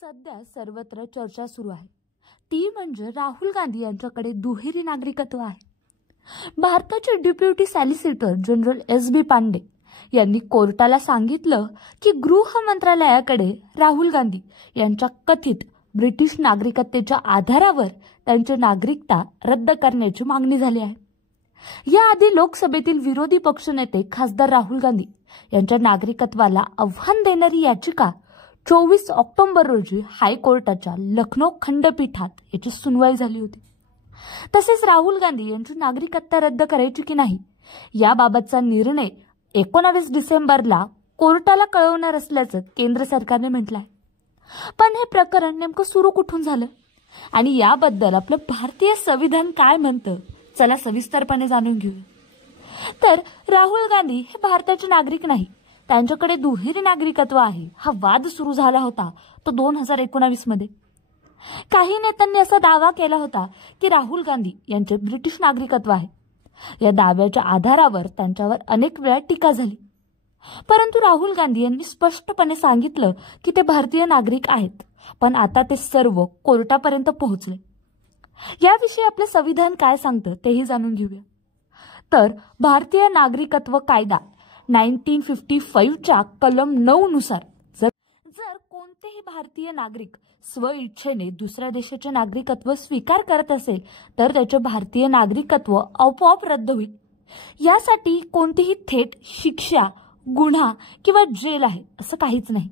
सध्या सर्वत्र चर्चा सुरू आहे ती म्हणजे राहुल गांधी यांच्याकडे दुहेरी नागरिकत्व आहे। भारताचे deputy solicitor general S B. Pandey यांनी कोर्टाला सांगितलं की गृह मंत्रालयाकडे राहुल गांधी यांच्या कथित ब्रिटिश नागरिकतेच्या आधारावर त्यांची नागरिकता रद्द करण्याची मागणी झाली आहे। याआधी लोकसभेतील विरोधी पक्षनेते खासदार राहुल गांधी यांच्या नागरिकत्वाला आव्हान देणारी याचिका 24 ऑक्टोबर रोजी हायकोर्टाच्या लखनौ खंडपीठात याची सुनवाई झाली होती। तसेच राहुल गांधी यांची नागरिकता रद्द करायची की नाही याबाबतचा निर्णय 19 डिसेंबरला कोर्टाला कळवणार असल्याचं केंद्र सरकारने म्हटलं आहे। पण हे प्रकरण नेमकं सुरू कुठून झालं आणि याबद्दल आपलं भारतीय संविधान काय म्हणतं चला सविस्तरपणे जाणून घेऊया। तर राहुल गांधी हे भारताचे नागरिक नाही, त्यांच्याकडे दुहेरी नागरिकत्व आहे हा वाद सुरू झाला होता तो 2019 मध्ये। काही नेत्यांनी असा दावा केला होता की राहुल गांधी यांचे ब्रिटिश नागरिकत्व आहे। या दाव्याच्या आधारावर त्यांच्यावर अनेक वेळा टीका झाली, परंतु राहुल गांधी यांनी स्पष्टपणे सांगितलं की ते भारतीय नागरिक आहेत, पण आता ते सर्व कोर्टापर्यंत पोहोचले। याविषयी आपले संविधान काय सांगतं तेही जाणून घेऊया। तर भारतीय नागरिकत्व कायदा 1955 च्या कलम 9 नुसार जर कोणतेही भारतीय नागरिक स्वइच्छेने दुसऱ्या देशाचे नागरिकत्व स्वीकार करत असेल तर त्याचे भारतीय नागरिकत्व आपोआप रद्द होईल। यासाठी कोणतीही थेट शिक्षा, गुन्हा किंवा जेल आहे असं काहीच नाही।